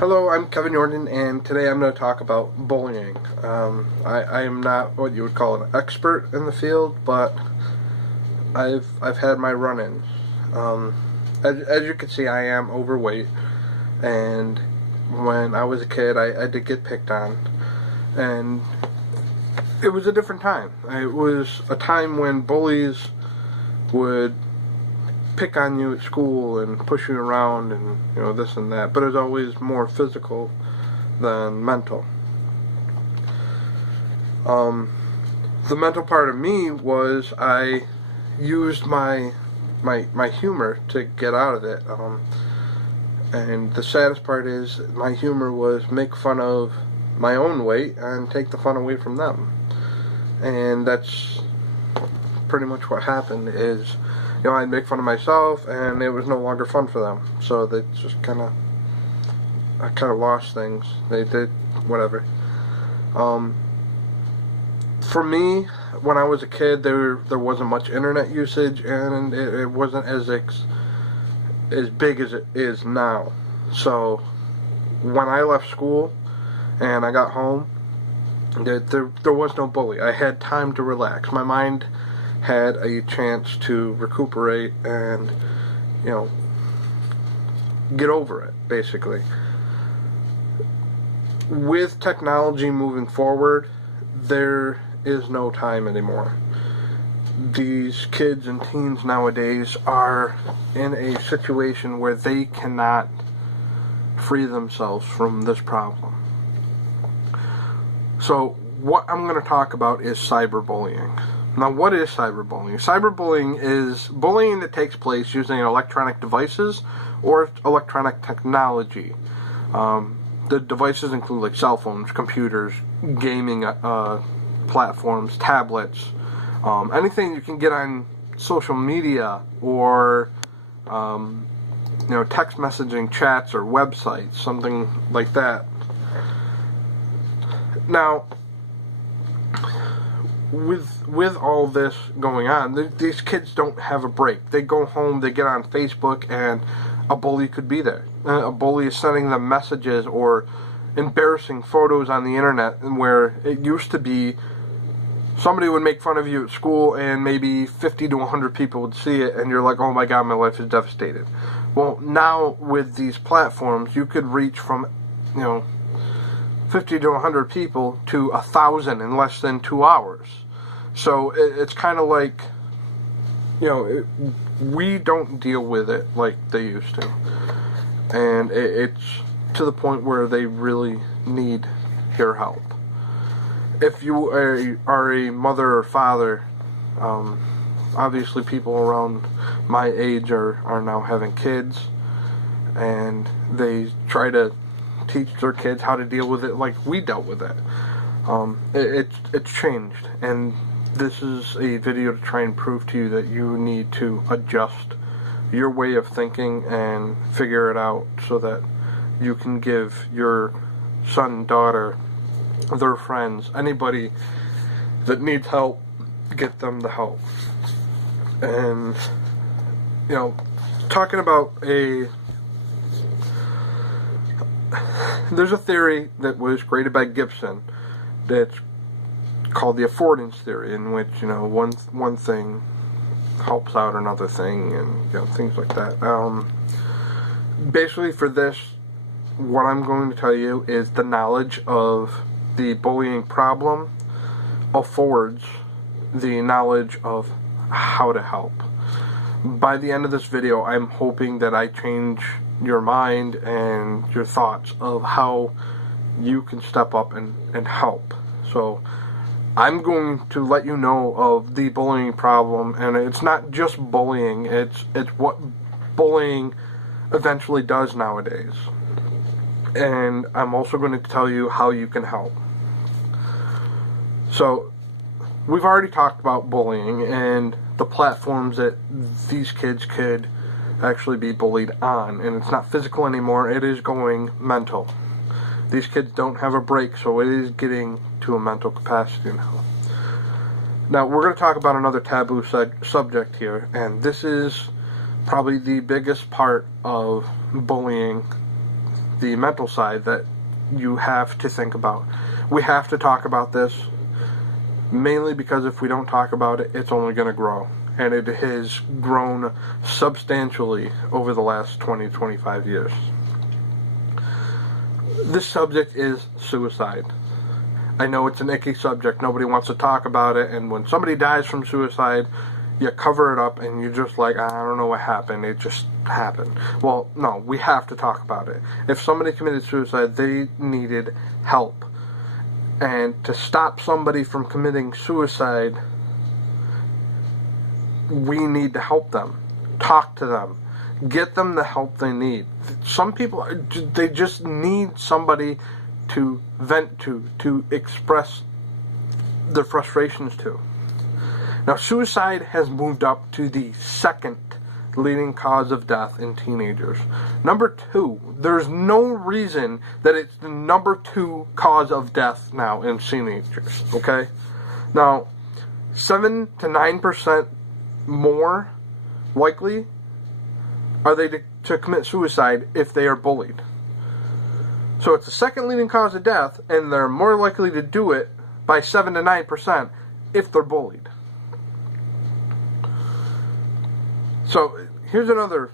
Hello, I'm Kevin Jordan, and today I'm going to talk about bullying. I am not what you would call an expert in the field, but I've had my run-ins. As you can see, I am overweight, and when I was a kid, I did get picked on, and it was a different time. It was a time when bullies would pick on you at school and push you around and this and that, but it's always more physical than mental. The mental part of me was I used my humor to get out of it, and the saddest part is my humor was make fun of my own weight and take the fun away from them, and that's pretty much what happened. Is I'd make fun of myself, and it was no longer fun for them. So they just I kind of lost things. They did whatever. For me, when I was a kid, there wasn't much internet usage, and it wasn't as big as it is now. So when I left school and I got home, there was no bully. I had time to relax. My mind had a chance to recuperate and get over it, basically. With technology moving forward, there is no time anymore. These kids and teens nowadays are in a situation where they cannot free themselves from this problem. So what I'm going to talk about is cyberbullying. Now, what is cyberbullying? Cyberbullying is bullying that takes place using electronic devices or electronic technology. The devices include like cell phones, computers, gaming platforms, tablets, anything you can get on social media or text messaging, chats, or websites, something like that. Now, with all this going on, these kids don't have a break. They go home, they get on Facebook, and a bully could be there. A bully is sending them messages or embarrassing photos on the internet, where it used to be somebody would make fun of you at school and maybe 50 to 100 people would see it, and you're like, oh my god, my life is devastated. Well, now with these platforms, you could reach from 50 to 100 people to 1,000 in less than 2 hours. So it's kind of like, we don't deal with it like they used to. And it's to the point where they really need your help. If you are a mother or father, obviously people around my age are now having kids, and they try to teach their kids how to deal with it like we dealt with it. It's changed, and this is a video to try and prove to you that you need to adjust your way of thinking and figure it out so that you can give your son, daughter, their friends, anybody that needs help, get them the help. And talking about there's a theory that was created by Gibson that's called the affordance theory, in which one thing helps out another thing, and things like that. Basically, for this, what I'm going to tell you is the knowledge of the bullying problem affords the knowledge of how to help. By the end of this video, I'm hoping that I change your mind and your thoughts of how you can step up and help. So I'm going to let you know of the bullying problem, and it's not just bullying, it's what bullying eventually does nowadays. And I'm also going to tell you how you can help. So we've already talked about bullying and the platforms that these kids could actually be bullied on, and it's not physical anymore, it is going mental. These kids don't have a break, so it is getting to a mental capacity now. Now, we're going to talk about another taboo subject here, and this is probably the biggest part of bullying the mental side that you have to think about. We have to talk about this, mainly because if we don't talk about it, it's only going to grow. And it has grown substantially over the last 20-25 years. This subject is suicide. I know it's an icky subject. Nobody wants to talk about it. And when somebody dies from suicide, you cover it up and you're just like, I don't know what happened. It just happened. Well, no, we have to talk about it. If somebody committed suicide, they needed help. And to stop somebody from committing suicide, we need to help them. Talk to them. Get them the help they need. Some people, they just need somebody to vent to express their frustrations to. Now, suicide has moved up to the second leading cause of death in teenagers. Number 2, there's no reason that it's the number 2 cause of death now in teenagers, okay? Now, 7 to 9% more likely are they to commit suicide if they are bullied. So it's the second leading cause of death, and they're more likely to do it by 7 to 9% if they're bullied. So here's another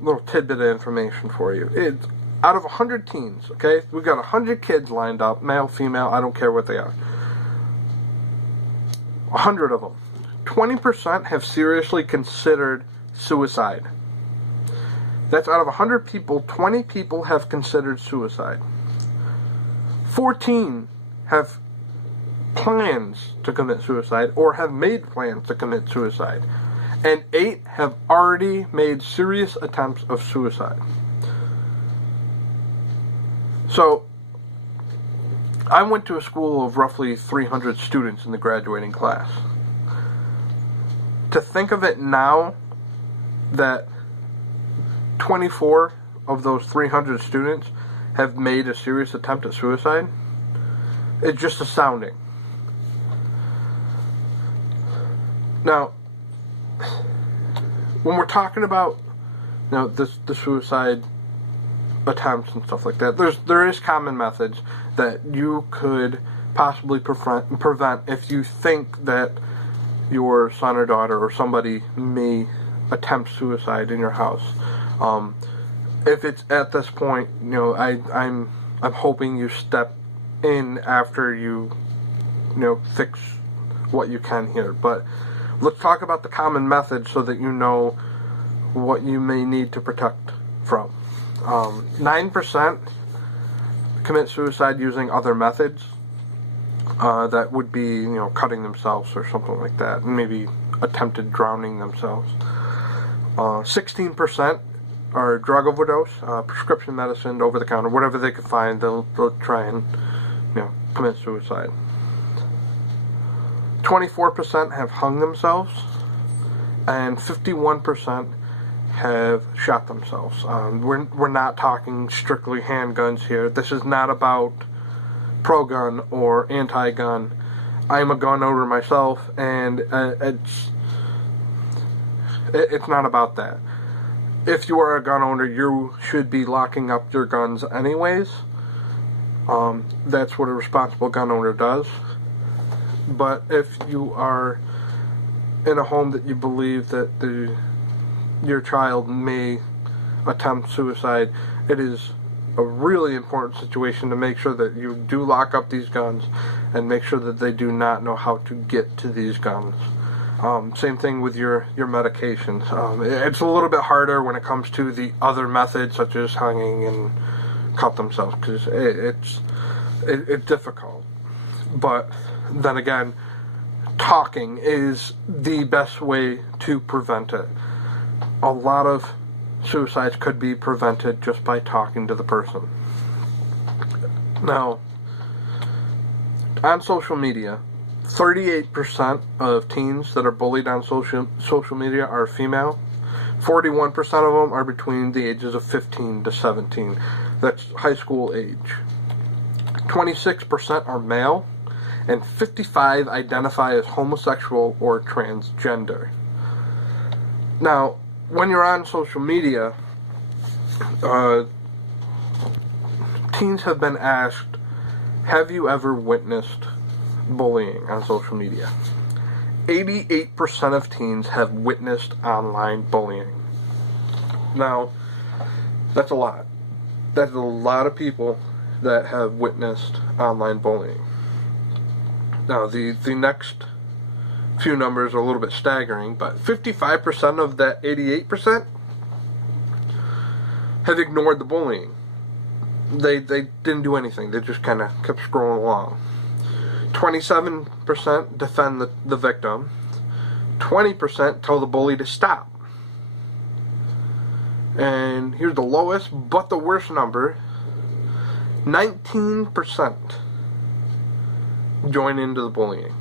little tidbit of information for you. It's out of 100 teens, okay? We've got 100 kids lined up, male, female, I don't care what they are. 100 of them. 20% have seriously considered suicide. That's out of 100 people, 20 people have considered suicide. 14 have plans to commit suicide or have made plans to commit suicide. And 8 have already made serious attempts of suicide. So, I went to a school of roughly 300 students in the graduating class. To think of it now that 24 of those 300 students have made a serious attempt at suicide, it's just astounding. Now, when we're talking about, you know, the suicide attempts and stuff like that, there is common methods that you could possibly prevent if you think that your son or daughter or somebody may attempt suicide in your house. If it's at this point, you know, I'm hoping you step in after you fix what you can here. But let's talk about the common methods so that you know what you may need to protect from. 9% commit suicide using other methods. That would be, cutting themselves or something like that, and maybe attempted drowning themselves. 16% are drug overdose, prescription medicine, over-the-counter, whatever they could find, they'll try and, commit suicide. 24% have hung themselves, and 51% have shot themselves. We're not talking strictly handguns here. This is not about pro-gun or anti-gun. I'm a gun owner myself, and it's not about that. If you are a gun owner, you should be locking up your guns anyways. That's what a responsible gun owner does. But if you are in a home that you believe that your child may attempt suicide, it is a really important situation to make sure that you do lock up these guns and make sure that they do not know how to get to these guns. Same thing with your medications. It's a little bit harder when it comes to the other methods such as hanging and cut themselves, because it's difficult. But then again, talking is the best way to prevent it. A lot of suicides could be prevented just by talking to the person. Now, on social media, 38% of teens that are bullied on social media are female. 41% of them are between the ages of 15 to 17. That's high school age. 26% are male, and 55% identify as homosexual or transgender. Now, when you're on social media, teens have been asked, have you ever witnessed bullying on social media? 88% of teens have witnessed online bullying. Now, that's a lot. That's a lot of people that have witnessed online bullying. Now, the next few numbers are a little bit staggering, but 55% of that 88% have ignored the bullying. They didn't do anything. They just kind of kept scrolling along. 27% defend the victim. 20% tell the bully to stop. And here's the lowest but the worst number. 19% join into the bullying.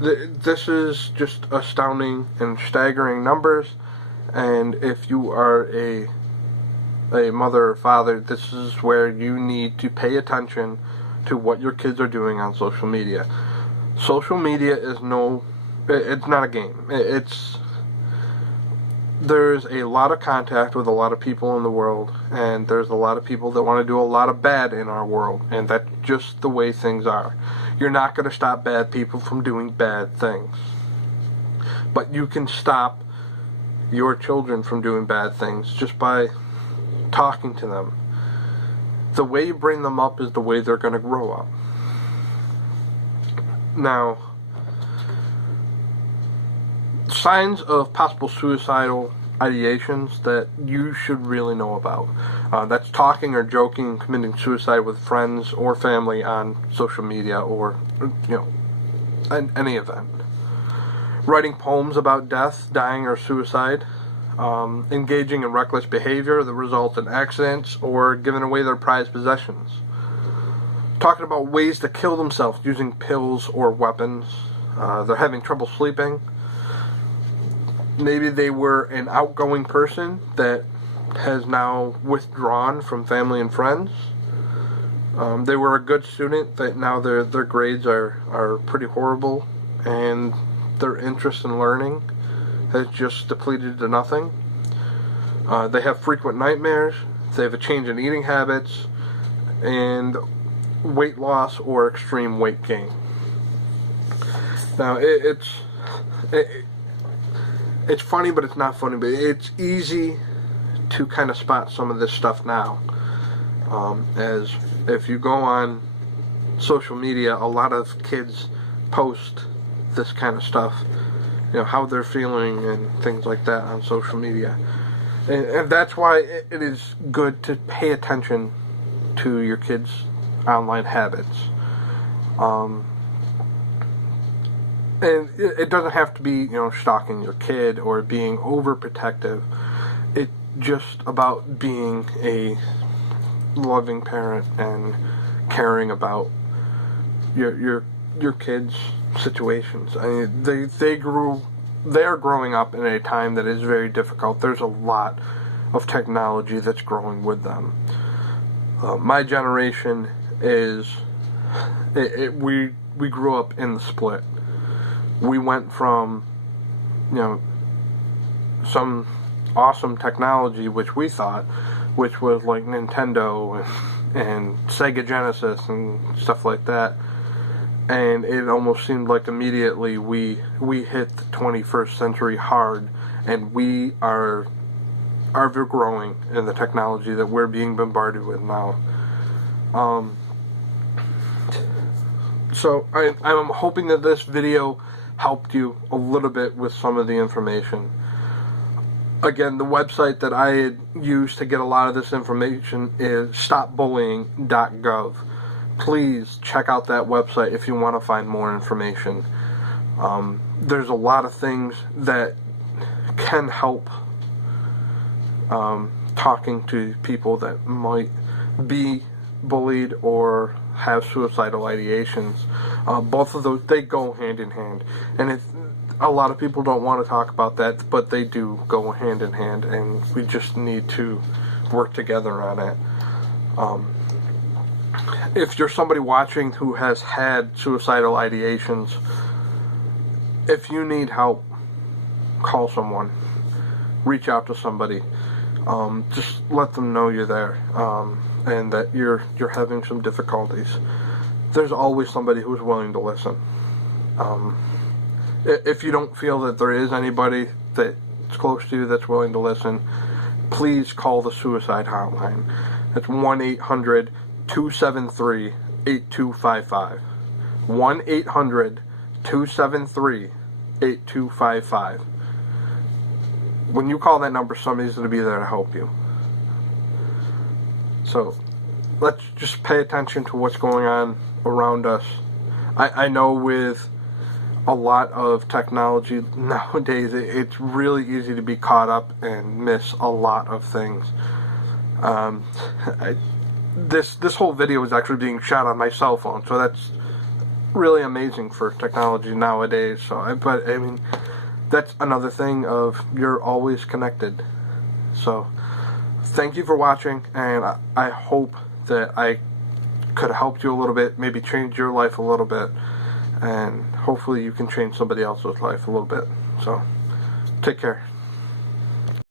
This is just astounding and staggering numbers, and if you are a mother or father, this is where you need to pay attention to what your kids are doing on social media. Social media is it's not a game. There's a lot of contact with a lot of people in the world, and there's a lot of people that want to do a lot of bad in our world, and that's just the way things are. You're not going to stop bad people from doing bad things, but you can stop your children from doing bad things just by talking to them. The way you bring them up is the way they're going to grow up. Now, signs of possible suicidal ideations that you should really know about. That's talking or joking, committing suicide with friends or family on social media or, any event. Writing poems about death, dying, or suicide. Engaging in reckless behavior that results in accidents or giving away their prized possessions. Talking about ways to kill themselves using pills or weapons. They're having trouble sleeping. Maybe they were an outgoing person that has now withdrawn from family and friends. They were a good student that now their grades are pretty horrible, and their interest in learning has just depleted to nothing. They have frequent nightmares. They have a change in eating habits and weight loss or extreme weight gain. Now, it's funny, but it's not funny. But it's easy to kind of spot some of this stuff now. As if you go on social media, a lot of kids post this kind of stuff. How they're feeling and things like that on social media. And that's why it is good to pay attention to your kids' online habits. And it doesn't have to be, stalking your kid or being overprotective. It's just about being a loving parent and caring about your kids' situations. I mean, they are growing up in a time that is very difficult. There's a lot of technology that's growing with them. My generation we grew up in the split. We went from, some awesome technology, which we thought, which was like Nintendo and Sega Genesis and stuff like that. And it almost seemed like immediately we hit the 21st century hard, and we are growing in the technology that we're being bombarded with now. So I'm hoping that this video helped you a little bit with some of the information. Again, the website that I had used to get a lot of this information is stopbullying.gov. Please check out that website if you want to find more information. There's a lot of things that can help talking to people that might be bullied or have suicidal ideations. Both of those, they go hand in hand. And a lot of people don't want to talk about that, but they do go hand in hand, and we just need to work together on it. If you're somebody watching who has had suicidal ideations, if you need help, call someone. Reach out to somebody. just let them know you're there, and that you're having some difficulties. There's always somebody who's willing to listen. If you don't feel that there is anybody that's close to you that's willing to listen, please call the suicide hotline. It's 1-800-273-8255. 1-800-273-8255. When you call that number, somebody's going to be there to help you. So, let's just pay attention to what's going on around us. I know with a lot of technology nowadays, it's really easy to be caught up and miss a lot of things. This whole video is actually being shot on my cell phone, so that's really amazing for technology nowadays. But I mean, that's another thing of you're always connected. So thank you for watching, and I hope that I could have helped you a little bit, maybe change your life a little bit, and hopefully you can change somebody else's life a little bit. So take care.